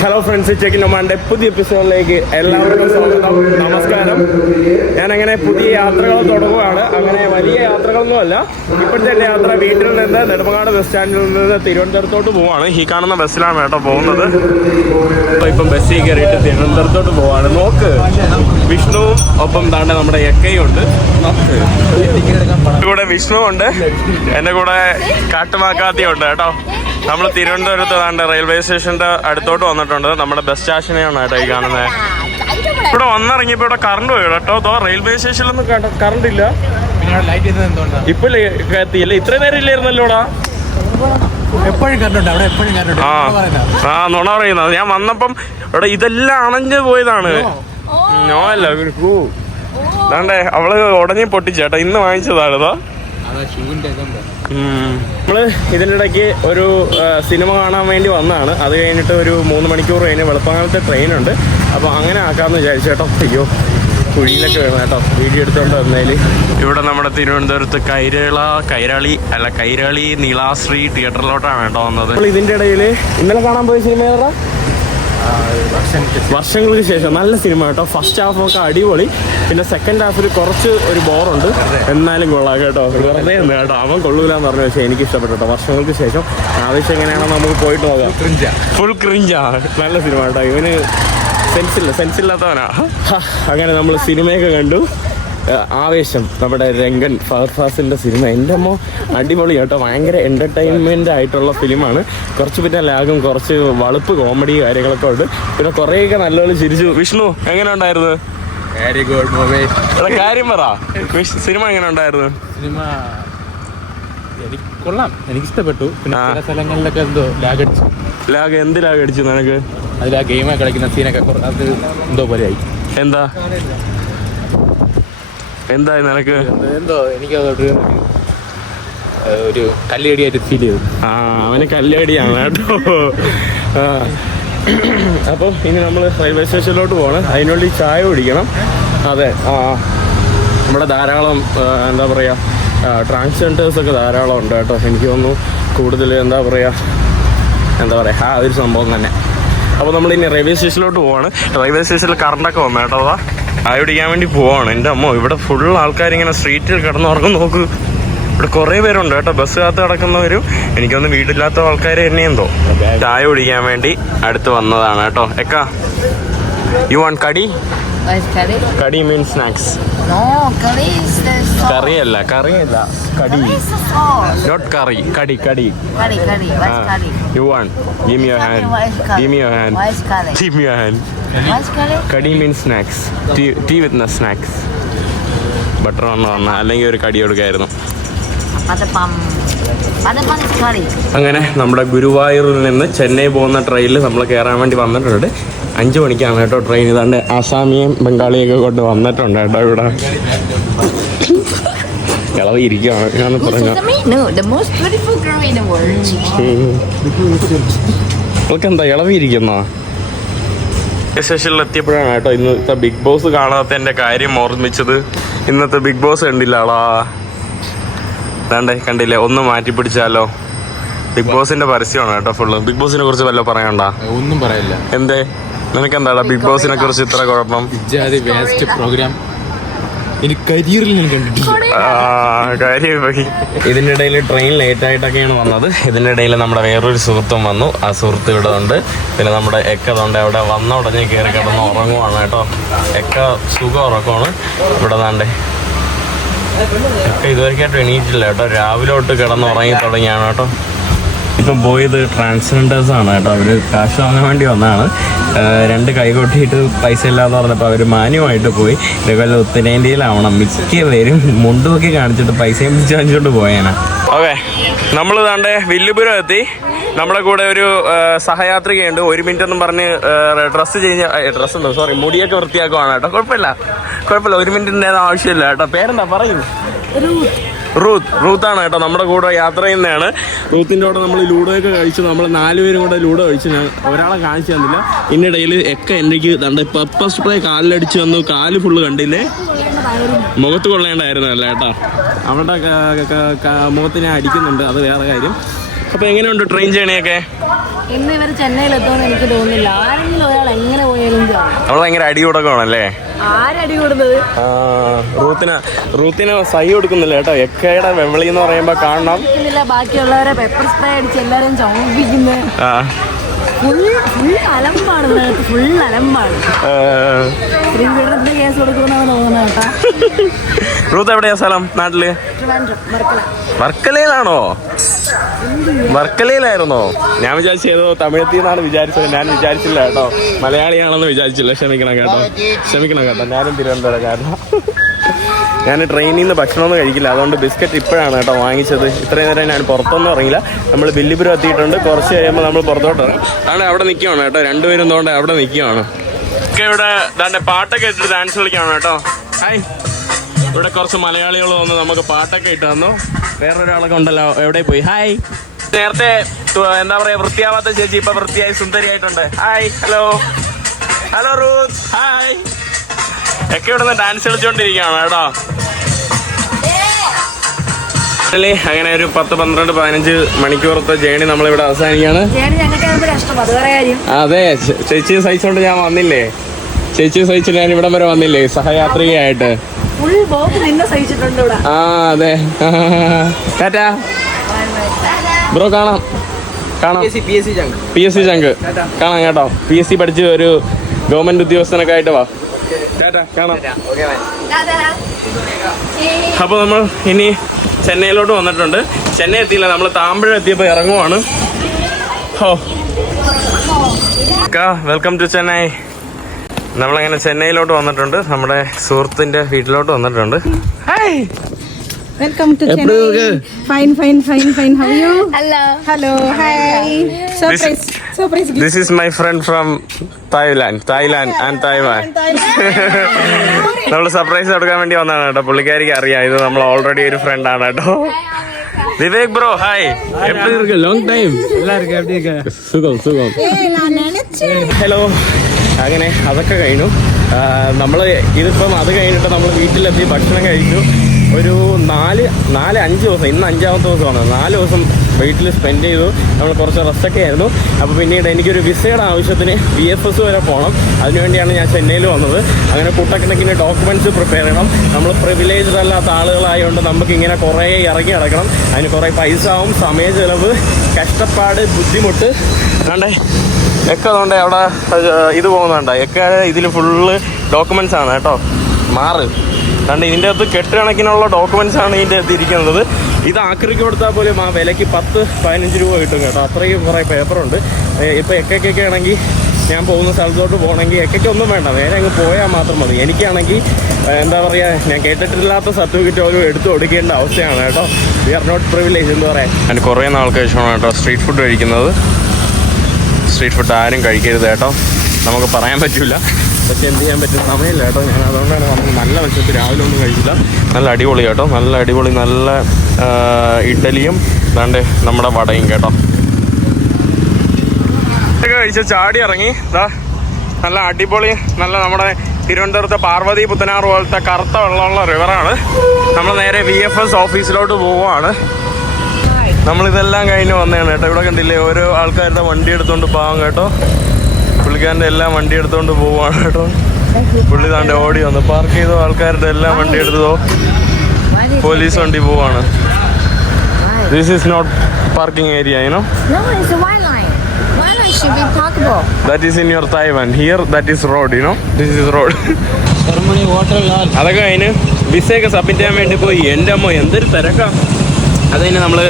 Hello friends check in നമ്മുടെ പുതിയ എപ്പിസോഡിലേക്ക് എല്ലാവർക്കും സ്വാഗതം. നമസ്കാരം. ഞാൻ അങ്ങനെ പുതിയ യാത്രകൾ തുടങ്ങുകയാണ് അങ്ങനെ വലിയ യാത്രകളൊന്നും അല്ല ഇപ്പോഴത്തെ എന്റെ യാത്ര വീട്ടിൽ നിന്ന് നെടുമങ്ങാട് ബസ് സ്റ്റാൻഡിൽ നിന്ന് തിരുവനന്തപുരത്തോട്ട് പോവാണ്. ഈ കാണുന്ന ബസ്സിലാണ് കേട്ടോ പോകുന്നത്. ഇപ്പം ബസ്സിൽ കയറിയിട്ട് തിരുവനന്തപുരത്തോട്ട് പോവാണ്. നോക്ക് വിഷ്ണുവും ഒപ്പം താണ്ട നമ്മുടെ എക്കയും ഉണ്ട്. കൂടെ വിഷ്ണു ഉണ്ട്. എന്റെ കൂടെ കാട്ടുമാക്കാത്തിയും ഉണ്ട് കേട്ടോ. നമ്മൾ തിരുവനന്തപുരത്ത് താണ്ട റെയിൽവേ സ്റ്റേഷന്റെ അടുത്തോട്ട് വന്നിട്ടുണ്ട്. നമ്മുടെ ബസ് സ്റ്റേഷനെയാണ് കേട്ടോ ഈ കാണുന്നത് ഇവിടെ വന്നിറങ്ങിയപ്പോ ഇവിടെ കറണ്ട് പോയി കേട്ടോ. അതോ റെയിൽവേ സ്റ്റേഷനിലൊന്നും കറണ്ട് ഇല്ല ഇപ്പൊ കത്തിയില്ല? ഇത്ര നേരം ഇല്ലായിരുന്നല്ലോടാ എപ്പോഴും അവിടെ എപ്പോഴും ആ. ആ നുണ പറയുന്നത്. ഞാൻ വന്നപ്പം ഇവിടെ ഇതെല്ലാം അണഞ്ഞു പോയതാണ്. നോ അല്ല ഒരു കൂ ദാണ്ടേ അവൾ ഉടനെ പൊട്ടിച്ചേട്ടാ ഇന്ന് വാങ്ങിച്ചതാണ് ഇതാ അതാ ഷൂവിന്റെ ഇതുണ്ട് നമ്മൾ ഇതിന്റെ ഇടയ്ക്ക് ഒരു സിനിമ കാണാൻ വേണ്ടി വന്നതാണ്. അത് കഴിഞ്ഞിട്ട് ഒരു മൂന്ന് മണിക്കൂർ കഴിഞ്ഞ് വെളുപ്പങ്ങാലത്തെ ട്രെയിനുണ്ട് അപ്പോൾ അങ്ങനെ ആക്കാമെന്ന് വിചാരിച്ചേട്ടോ അയ്യോ. കുഴിയിലൊക്കെ വേണം കേട്ടോ. വീഡിയോ എടുത്തോണ്ട് വന്നതിൽ ഇവിടെ നമ്മുടെ തിരുവനന്തപുരത്ത് കൈരള കൈരളി അല്ല കൈരളി നീളാശ്രീ തിയേറ്ററിലോട്ടാണ് കേട്ടോ വന്നത്. അപ്പോൾ ഇതിന്റെ ഇടയിൽ ഇന്നലെ കാണാൻ പോയ സിനിമ ഏതാ? വർഷങ്ങൾക്ക് ശേഷം. നല്ല സിനിമ കേട്ടോ. ഫസ്റ്റ് ഹാഫ് ഒക്കെ അടിപൊളി. പിന്നെ സെക്കൻഡ് ഹാഫിൽ കുറച്ച് ഒരു ബോറുണ്ട് എന്നാലും കൊള്ളാം കേട്ടോ. വെറുതെ ഒന്ന് കേട്ടോ. അവൻ കൊള്ളൂലെന്ന് പറഞ്ഞു. പക്ഷേ എനിക്ക് ഇഷ്ടപ്പെട്ടു കേട്ടോ. വർഷങ്ങൾക്ക് ശേഷം ആവശ്യം എങ്ങനെയാണോ നമുക്ക് പോയിട്ട് നോക്കാം. ഫുൾ ക്രിഞ്ചാ നല്ല സിനിമ കേട്ടോ. ഇവന് സെൻസില്ല സെൻസില്ലാത്തവനാ അങ്ങനെ നമ്മൾ സിനിമയൊക്കെ കണ്ടു. ആവേശം. നമ്മുടെ രംഗൻ ഫഹദ് ഫാസിന്റെ സിനിമ. എന്റെ അമ്മ അടിപൊളി കേട്ടോ. ഭയങ്കര എന്റർടൈൻമെന്റ് ആയിട്ടുള്ള ഫിലിമാണ്. കുറച്ച് പിന്നെ ലാഗും കുറച്ച് വളുപ്പ് കോമഡി കാര്യങ്ങളൊക്കെ ഉണ്ട്. പിന്നെ കുറേയൊക്കെ നല്ലപോലെ ചിരിച്ചു. വിഷ്ണു എങ്ങനെ ഉണ്ടായിരുന്നു? വെരി ഗുഡ് മൂവി എടാ കാര്യം പറ. സിനിമ എങ്ങനെ ഉണ്ടായിരുന്നു? സിനിമ എനിക്ക് കൊള്ളാം. എനിക്ക് ഇഷ്ടപ്പെട്ടു പിന്നെ സ്ഥലങ്ങളിലൊക്കെ എന്തോ ലാഗ് അടിച്ചു. ലാഗ് എന്ത് ലാഗ് അടിച്ചു നിനക്ക്? അതിൽ ആ ഗെയിം കളിക്കുന്ന സീനൊക്കെ അത് എന്തോ പോലെ ആയി. എന്താ? എന്തായി നിനക്ക്? എന്തോ എനിക്ക് ഒരു കല്ലേടിയായിട്ട് ഫീൽ ചെയ്തു. ആ അവന് കല്ലേടിയാണ് കേട്ടോ. അപ്പോൾ ഇനി നമ്മൾ റെയിൽവേ സ്റ്റേഷനിലോട്ട് പോകണം അതിനുള്ളിൽ ചായ കുടിക്കണം. അതെ ആ. നമ്മുടെ ധാരാളം എന്താ പറയുക ട്രാൻസ്ജെൻഡേഴ്സ് ഒക്കെ ധാരാളം ഉണ്ട് കേട്ടോ. എനിക്ക് തോന്നുന്നു കൂടുതൽ എന്താ പറയുക എന്താ പറയുക ആ ഒരു സംഭവം തന്നെ. അപ്പോൾ നമ്മൾ ഇനി റെയിൽവേ സ്റ്റേഷനിലോട്ട് പോവാണ്. റെയിൽവേ സ്റ്റേഷനിൽ കറണ്ടൊക്കെ വന്നു കേട്ടോ. അതാ വേണ്ടി പോവാണ്. എന്റെ അമ്മ ഇവിടെ ഫുൾ ആൾക്കാർ ഇങ്ങനെ സ്ട്രീറ്റിൽ കിടന്നുറങ്ങും നോക്ക്. ഇവിടെ കുറേ പേരുണ്ട് കേട്ടോ. ബസ് കാത്ത് കിടക്കുന്നവരും എനിക്കൊന്ന് വീടില്ലാത്ത ആൾക്കാർ തന്നെ എന്തോ ചായ കുടിക്കാൻ വേണ്ടി അടുത്ത് വന്നതാണ് കേട്ടോ. എക്ക? You want kadi? കടി മീൻ snacks No, curry is the sauce. കറിയല്ല കറിയല്ല കടി Curry is the sauce. Not curry kadi kadi Curry, curry. What's curry? You want give your hand give your hand What curry? Give your hand curry? Kadi means snacks tea tea with snacks butter വന്ന് വന്ന അല്ലെങ്കിൽ ഒരു കടി കൊടുക്കായിരുന്നു Padapam. Padapam is curry. അങ്ങനെ നമ്മുടെ ഗുരുവായൂരിൽ നിന്ന് ചെന്നൈ പോകുന്ന ട്രെയിനിൽ നമ്മൾ കയറാൻ വേണ്ടി വന്നിട്ടുണ്ട് അഞ്ച് മണിക്കാണ് കേട്ടോ ട്രെയിൻ ഇതാണ്ട് ആസാമിയും ബംഗാളിയൊക്കെ കൊണ്ട് വന്നിട്ടുണ്ട് കേട്ടോ ഇവിടെ. ഇളവ് ഇരിക്കുകയാണ് ഞാൻ പറഞ്ഞു ഇവൾക്കെന്താ to me? No, the most beautiful girl in the world. നിങ്ങൾക്ക് ഇളവ് ഇരിക്കുന്ന? സ്റ്റേഷനിൽ എത്തിയപ്പോഴാണ് കേട്ടോ ഇന്നത്തെ ബിഗ് ബോസ് കാണാത്തതിന്റെ കാര്യം ഓർമ്മിച്ചത്. ഇന്നത്തെ ബിഗ് ബോസ് കണ്ടില്ലാളാ അതാണ്ട് കണ്ടില്ലേ? ഒന്ന് മാറ്റി പിടിച്ചാലോ? ബിഗ് ബോസിന്റെ പരസ്യമാണ് കേട്ടോ ഫുള്ള് ബിഗ് ബോസിനെ കുറിച്ച് വല്ല പറയണ്ട? ഒന്നും പറയില്ല. എന്തേ? നിനക്ക് എന്താടാ ബിഗ് ബോസിനെ കുറിച്ച് ഇത്ര കുഴപ്പം? ഇജാതി വേസ്റ്റ് പ്രോഗ്രാം കരിയറിൽ ഞാൻ കണ്ടിട്ടില്ല. ഇതിന്റെ ഇടയിൽ ട്രെയിൻ ലേറ്റ് ആയിട്ടൊക്കെയാണ് വന്നത്. ഇതിന്റെ ഇടയിൽ നമ്മുടെ വേറൊരു സുഹൃത്തും വന്നു. ആ സുഹൃത്ത് ഇവിടെ ഉണ്ട്. പിന്നെ നമ്മുടെ എക്കതുണ്ട് അവിടെ വന്ന ഉടനെ കയറി കിടന്ന് ഉറങ്ങുവാണ് കേട്ടോ. എക്ക സുഖം ഉറക്കമാണ്. ഇവിടെ നാണ്ട്. എക്ക ഇതുവരെയായിട്ട് എണീറ്റില്ല കേട്ടോ. രാവിലെ തൊട്ട് കിടന്ന് ഉറങ്ങി തുടങ്ങിയാണ് കേട്ടോ. ഇപ്പം പോയത് ട്രാൻസ്ജെൻഡേഴ്സ് ആണ് കേട്ടോ. അവർ കാശ് വാങ്ങാൻ വേണ്ടി വന്നതാണ്. രണ്ട് കൈ കൊട്ടിയിട്ട് പൈസ ഇല്ലാന്ന് പറഞ്ഞപ്പോൾ അവർ മാന്യമായിട്ട് പോയി. ഇതേപോലെ ഉത്തരേന്ത്യയിലാവണം. മിക്ക പേരും മുണ്ടുമൊക്കെ കാണിച്ചിട്ട് പൈസയും പിടിച്ച് കാണിച്ചോണ്ട് പോയേനാ. ഓക്കെ. നമ്മൾ താണ്ടെ വില്ലുപുരം എത്തി. നമ്മുടെ കൂടെ ഒരു സഹയാത്രികയുണ്ട്. ഒരു മിനിറ്റ് ഒന്നും പറഞ്ഞ് ഡ്രസ്സ് ചെയ്ഞ്ഞ ഡ്രസ്സ് ഉണ്ടോ? സോറി മുടിയൊക്കെ വൃത്തിയാക്കുവാണ് കേട്ടോ. കുഴപ്പമില്ല. കുഴപ്പമില്ല. ഒരു മിനിറ്റിന്റെ ആവശ്യമില്ല കേട്ടോ. പേരെന്താ? പറയൂ. റൂത്ത് റൂത്താണ് കേട്ടോ നമ്മുടെ കൂടെ യാത്ര ചെയ്യുന്നതാണ്. റൂത്തിന്റെ കൂടെ നമ്മൾ ലൂഡോയൊക്കെ കഴിച്ചു നമ്മൾ നാലുപേരും കൂടെ ലൂഡോ കഴിച്ചു ഞാൻ ഒരാളെ കാണിച്ചു തന്നില്ല. ഇന്നിടയിൽ ഒക്കെ എനിക്ക് ദണ്ട് പെപ്പർ സ്പ്രേ കാലിലടിച്ച് വന്നു. കാൽ ഫുള്ള് കണ്ടില്ലേ? മുഖത്ത് കൊള്ളേണ്ടായിരുന്നു അല്ല കേട്ടോ ക- ക- മുഖത്തിനെ അടിക്കുന്നുണ്ട്. അത് വേറെ കാര്യം. അപ്പൊ എങ്ങനെയുണ്ട് ട്രെയിൻ ജേണിയൊക്കെ ഇന്ന് ഇവർ ചെന്നൈയിൽ എത്തുമെന്ന് എനിക്ക് തോന്നുന്നില്ല. ആരെങ്കിലും ഒരാൾ എങ്ങനെ പോയാലും. അവൾ ഭയങ്കര അടി കൊടുക്കണല്ലേ? ആരടി കൊടുത്തത്? റൂത്തിന് റൂത്തിന് സൈ കൊടുക്കുന്നില്ല കേട്ടോ. എക്കയുടെ വെവളി എന്ന് പറയുമ്പോ കാണണം. ബാക്കിയുള്ളവരെ പെപ്പർ സ്പ്രേ അടിച്ച് എല്ലാവരും ചുമപ്പിക്കുന്നത് ആ, ഫുൾ ഫുൾ അലമ്പാണ് ഇതിനകത്ത്. ഫുൾ അലമ്പാണ്. ആ, ശ്രീപീഠത്തിന്റെ കേസ് കൊടുക്കുമെന്നാണ് തോന്നുന്നത് കേട്ടാ. റൂത്ത് എവിടെയാ സ്ഥലം? നാട്ടിൽ? വർക്കലയിലാണോ? വർക്കലയിലായിരുന്നോ? ഞാൻ വിചാരിച്ചു ഏതോ തമിഴത്തിൽ നിന്നാണ് വിചാരിച്ചത്. ഞാൻ വിചാരിച്ചില്ല കേട്ടോ. മലയാളിയാണെന്ന് വിചാരിച്ചില്ല. ക്ഷമിക്കണം കേട്ടോ. ക്ഷമിക്കണം കേട്ടോ. ഞാനും തിരുവനന്തപുരക്കാരനാ ഞാൻ ട്രെയിനിൽ നിന്ന് ഭക്ഷണമൊന്നും കഴിക്കില്ല. അതുകൊണ്ട് ബിസ്ക്കറ്റ് ഇപ്പോഴാണ് കേട്ടോ വാങ്ങിച്ചത്. ഇത്രയും നേരം ഞാൻ പുറത്തൊന്നും ഇറങ്ങില്ല നമ്മൾ ബില്ലിപുരം എത്തിയിട്ടുണ്ട്. കുറച്ച് കഴിയുമ്പോൾ നമ്മൾ പുറത്തോട്ട് ഇറങ്ങും. അവിടെ നിൽക്കുകയാണ് കേട്ടോ. രണ്ടുപേരും തോണ്ട് അവിടെ നിൽക്കുകയാണ് ഒക്കെ ഇവിടെ ദാണ്ടെ പാട്ടൊക്കെ ഇട്ടിട്ട് ഡാൻസ് കളിക്കുകയാണ് കേട്ടോ. ഹായ് ഇവിടെ കുറച്ച് മലയാളികൾ വന്ന് നമുക്ക് പാട്ടൊക്കെ ഇട്ട് തന്നു. വേറൊരാളൊക്കെ ഉണ്ടല്ലോ എവിടെ പോയി? ഹായ് നേരത്തെ എന്താ പറയാ വൃത്തിയാവാത്ത ചേച്ചി ഇപ്പൊ വൃത്തിയായി സുന്ദരിയായിട്ടുണ്ട്. Hi hello hello Ruth hi ഒക്കെ ഇവിടെ നിന്ന് ഡാൻസ് കളിച്ചോണ്ടിരിക്കുകയാണ് കേട്ടോ. അങ്ങനെ ഒരു പത്ത് പന്ത്രണ്ട് പതിനഞ്ച് മണിക്കൂറത്തെ ജേണി നമ്മളിവിടെ അവസാനിക്കുകയാണ്. കഷ്ടം അത് ചേച്ചിയെ ചേച്ചി സഹിച്ചോണ്ട് ഞാൻ വന്നില്ലേ? ചേച്ചി സഹിച്ചിട്ട് ഞാൻ ഇവിടം വരെ വന്നില്ലേ? സഹയാത്രികയായിട്ട്. ആ അതെ. ടാറ്റാ. ബ്രോ കാണാം. കാണാം. പി എസ് സി ചങ്ക് കാണാം കേട്ടോ. പി എസ് സി പഠിച്ച് ഒരു ഗവൺമെന്റ് ഉദ്യോഗസ്ഥനൊക്കെ ആയിട്ട് വാ. അപ്പൊ കാണാം. അപ്പോൾ നമ്മൾ ഇനി ചെന്നൈയിലോട്ട് വന്നിട്ടുണ്ട്. ചെന്നൈ എത്തിയില്ല. നമ്മൾ താമ്പഴം എത്തിയപ്പോൾ ഇറങ്ങുവാണ്. ഹോ. Welcome to Chennai. നമ്മളങ്ങനെ ചെന്നൈയിലോട്ട് വന്നിട്ടുണ്ട് നമ്മുടെ സുഹൃത്തിന്റെ വീട്ടിലോട്ട് വന്നിട്ടുണ്ട് ഹായ് Welcome to എപ്പോഴും Chennai. Fine, fine, fine, fine. How are you? Hello. Hello. Hi. Surprise. Surprise. gift. This is my friend from Thailand Thailand and Taiwan നമ്മൾ സർപ്രൈസ് കൊടുക്കാൻ വേണ്ടി വന്നതാണ് കേട്ടോ പുള്ളിക്കാരിക്ക് അറിയാം ഇത് നമ്മൾ ഓൾറെഡി ഒരു ഫ്രണ്ട് ആണ് കേട്ടോ വിവേക് ബ്രോ ഹായ് എപ്പോഴും ലോങ് ടൈം സുഖം സുഖം Hey, நான் நினைச்சேன். ഹലോ അങ്ങനെ അതൊക്കെ കഴിഞ്ഞു. നമ്മൾ ഇതിപ്പം അത് കഴിഞ്ഞിട്ട് നമ്മൾ വീട്ടിലെത്തി ഭക്ഷണം കഴിച്ചു. ഒരു നാല് നാല് അഞ്ച് ദിവസം ഇന്ന് അഞ്ചാമത്തെ ദിവസമാണ്. നാല് ദിവസം വീട്ടിൽ സ്പെൻഡ് ചെയ്തു. നമ്മൾ കുറച്ച് റെസ്റ്റൊക്കെ ആയിരുന്നു. അപ്പോൾ പിന്നീട് എനിക്കൊരു വിസയുടെ ആവശ്യത്തിന് ബി എഫ് എസ് വരെ പോകണം അതിനുവേണ്ടിയാണ് ഞാൻ ചെന്നൈയിൽ വന്നത്. അങ്ങനെ കൂട്ടക്കണക്കിന് ഡോക്യുമെന്റ്സ് പ്രിപ്പയർ ചെയ്യണം. നമ്മൾ പ്രിവിലേജ്ഡ് അല്ലാത്ത ആളുകളായതുകൊണ്ട് നമുക്ക് ഇങ്ങനെ കുറേ ഇറങ്ങി നടക്കണം. അതിന് കുറേ പൈസ ആവും സമയ ചിലവ് കഷ്ടപ്പാട് ബുദ്ധിമുട്ട്. കണ്ടേ? ഒക്കെ അതുകൊണ്ട് അവിടെ ഇത് പോകുന്നുണ്ട് ഒക്കെ ഇതിൽ ഫുള്ള് ഡോക്യുമെന്റ്സ് ആണ് കേട്ടോ. മാറ്. കണ്ട് ഇതിന്റെ അകത്ത് കെട്ടുകണക്കിനുള്ള ഡോക്യുമെന്റ്സ് ആണ് ഇതിന്റെ അകത്ത് ഇരിക്കുന്നത്. ഇത് ആക്രിക്ക് കൊടുത്താൽ പോലും ആ വിലയ്ക്ക് പത്ത് പതിനഞ്ച് രൂപ കിട്ടും കേട്ടോ. അത്രയും കുറേ പേപ്പറുണ്ട് ഇപ്പോൾ എക്കൊക്കെ ആണെങ്കിൽ ഞാൻ പോകുന്ന സ്ഥലത്തോട്ട് പോകണമെങ്കിൽ എക്കൊക്കെ ഒന്നും വേണ്ട. നേരെ അങ്ങ് പോയാൽ മാത്രം മതി. എനിക്കാണെങ്കിൽ എന്താ പറയുക ഞാൻ കേട്ടിട്ടില്ലാത്ത സർട്ടിഫിക്കറ്റ് പോലും എടുത്തു കൊടുക്കേണ്ട അവസ്ഥയാണ് കേട്ടോ. വി ആർ നോട്ട് പ്രിവിലേജ് എന്ന് പറയാം ഞാൻ കുറേ നാൾക്ക് ശേഷമാണ് കേട്ടോ സ്ട്രീറ്റ് ഫുഡ് കഴിക്കുന്നത്. സ്ട്രീറ്റ് ഫുഡ് ആരും കഴിക്കരുത് കേട്ടോ. നമുക്ക് പറയാൻ പറ്റില്ല പക്ഷെ എന്ത് ചെയ്യാൻ പറ്റും? സമയമില്ല കേട്ടോ. ഞാൻ അതുകൊണ്ടാണ് നമ്മൾ നല്ല വിശപ്പ് രാവിലെ ഒന്നും കഴിച്ചില്ല. നല്ല അടിപൊളി കേട്ടോ. നല്ല അടിപൊളി നല്ല ഇഡലിയും അതാണ്ട് നമ്മുടെ വടയും കേട്ടോ. കഴിച്ച ചാടി ഇറങ്ങി. ഇതാ നല്ല അടിപൊളി നല്ല നമ്മുടെ തിരുവനന്തപുരത്തെ പാർവതി പുത്തനാർ പോലത്തെ കറുത്ത വെള്ളമുള്ള റിവറാണ് നമ്മൾ നേരെ വി എഫ് എസ് ഓഫീസിലോട്ട് പോവുകയാണ് നമ്മളിതെല്ലാം കഴിഞ്ഞ് വന്നതാണ് കേട്ടോ. ഇവിടെ കണ്ടില്ലേ ഓരോ ആൾക്കാരുടെ വണ്ടി എടുത്തുകൊണ്ട് പോവാം കേട്ടോ. പുള്ളിക്കാരന്റെ എല്ലാം വണ്ടി എടുത്തോണ്ട് പോവാണ് കേട്ടോ. പുള്ളി താണ്ട് ഓടി വന്നു. പാർക്ക് ചെയ്തോ ആൾക്കാരുടെ എല്ലാം വണ്ടി എടുത്തതോ പോലീസ് വണ്ടി പോവാണ്. This is not parking area you know be parkable. That is in your Taiwan here that is road you know this is road അതൊക്കെ അതിന് വിസയൊക്കെ സബ്മിറ്റ് ചെയ്യാൻ വേണ്ടി പോയി. എന്റെ അമ്മ എന്തൊരു തിരക്കാ. അത് കഴിഞ്ഞ് നമ്മൾ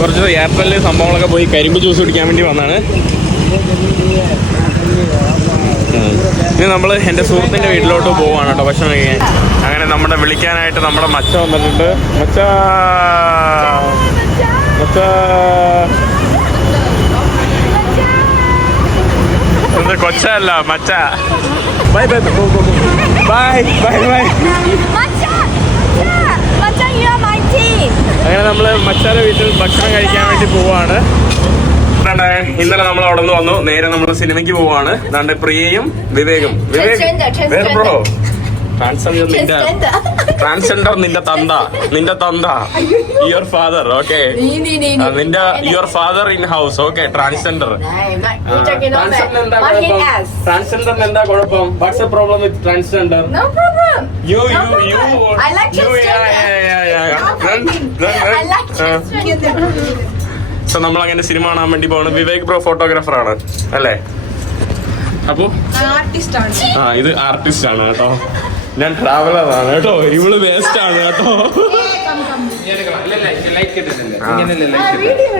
കുറച്ച് ഏർട്ടലിൽ സംഭവങ്ങളൊക്കെ പോയി കരിമ്പ് ജ്യൂസ് കുടിക്കാൻ വേണ്ടി വന്നാണ്. ഇനി നമ്മൾ എന്റെ സുഹൃത്തിന്റെ വീട്ടിലോട്ട് പോവാണ് കേട്ടോ ഭക്ഷണം കഴിക്കാൻ. അങ്ങനെ നമ്മുടെ വിളിക്കാനായിട്ട് നമ്മുടെ മച്ച വന്നിട്ടുണ്ട്. മച്ച! മച്ച! കൊച്ചല്ല മച്ച. Bye bye bye bye bye! അങ്ങനെ നമ്മൾ മച്ചാന്റെ വീട്ടിൽ ഭക്ഷണം കഴിക്കാൻ വേണ്ടി പോവാണ്. ഇന്നലെ നമ്മൾ അവിടെ നിന്ന് വന്നു. നേരെ നമ്മൾ സിനിമയ്ക്ക് പോവാണ്. ദാണ്ടെ പ്രിയയും വിവേകും. വിവേക് ബ്രോ. ട്രാൻസ്ജെൻഡർ നിന്റെ തന്ത. നിന്റെ തന്ത. യുവർ ഫാദർ ഓക്കെ നിന്റെ your father in house okay transgender ട്രാൻസ്ജെൻഡറിന് എന്താ കുഴപ്പം? What's problem with transgender. You No you you so നമ്മൾ അങ്ങനെ സിനിമ കാണാൻ വേണ്ടി പോകണം വിവേക് ബ്രോ ഫോട്ടോഗ്രാഫർ ആണ് അല്ലേ? അപ്പോ? ആർട്ടിസ്റ്റ് ആണ് ആ ഇത് ആർട്ടിസ്റ്റ് ആണ് കേട്ടോ. ഞാൻ ട്രാവലർ ആണ് കേട്ടോ. ഇവൾ വേസ്റ്റ് ആണ് കേട്ടോ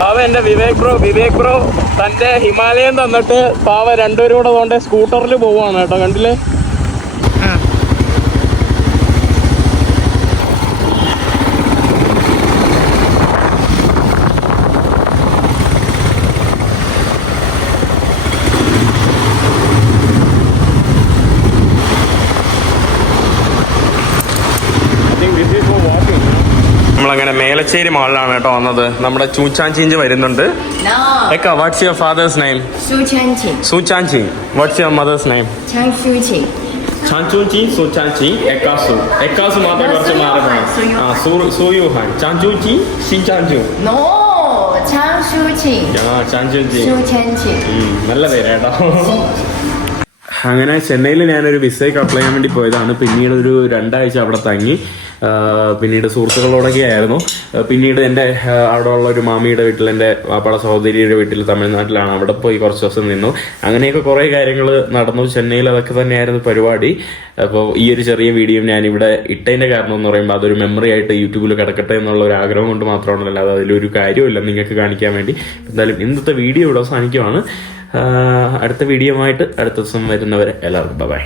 പാവ എന്റെ വിവേക് ബ്രോ വിവേക് ബ്രോ തന്റെ ഹിമാലയം തന്നിട്ട് പാവ രണ്ടുപേരും കൂടെ തോണ്ടെ സ്കൂട്ടറിൽ പോവാണ് കേട്ടോ. കണ്ടില്ലേ? മേലച്ചേരി മാളിലാണ് കേട്ടോ വന്നത്. നമ്മുടെ ചൂച്ചാഞ്ചിഞ്ച് വരുന്നുണ്ട്. എക്ക what's your father's name. സൂചാഞ്ചി. What's your mother's name. ചാഞ്ചൂച്ചി സൂചാഞ്ചി എക്കാസു. എക്കാസു മാത്രം കുറച്ച് മാറി സൂയുഹാൻ. ചാഞ്ചൂച്ചി ഷിൻചാഞ്ചു. നല്ല പേരാട്ടോ അങ്ങനെ ചെന്നൈയിൽ ഞാനൊരു വിസയ്ക്ക് അപ്ലൈ ചെയ്യാൻ വേണ്ടി പോയതാണ്. പിന്നീട് ഒരു രണ്ടാഴ്ച അവിടെ തങ്ങി. പിന്നീട് സുഹൃത്തുക്കളോടൊക്കെ ആയിരുന്നു. പിന്നീട് എന്റെ അവിടെ ഉള്ള ഒരു മാമിയുടെ വീട്ടിൽ എന്റെ വാപ്പയുടെ സഹോദരിയുടെ വീട്ടിൽ തമിഴ്നാട്ടിലാണ്. അവിടെ പോയി കുറച്ച് ദിവസം നിന്നു. അങ്ങനെയൊക്കെ കുറേ കാര്യങ്ങൾ നടന്നു. ചെന്നൈയിൽ അതൊക്കെ തന്നെയായിരുന്നു പരിപാടി. അപ്പോൾ ഈ ഒരു ചെറിയ വീഡിയോ ഞാനിവിടെ ഇട്ടതിന്റെ കാരണം എന്ന് പറയുമ്പോൾ അതൊരു മെമ്മറി ആയിട്ട് യൂട്യൂബിൽ കിടക്കട്ടെ എന്നുള്ള ഒരു ആഗ്രഹം കൊണ്ട് മാത്രമാണ്. അല്ലാതെ അതിലൊരു കാര്യമില്ല നിങ്ങൾക്ക് കാണിക്കാൻ വേണ്ടി. എന്തായാലും ഇന്നത്തെ വീഡിയോ ഇവിടെ അവസാനിക്കുവാണ്. അടുത്ത വീഡിയോ ആയിട്ട് അടുത്ത ദിവസം വരുന്നവരെ എല്ലാവർക്കും. ബൈ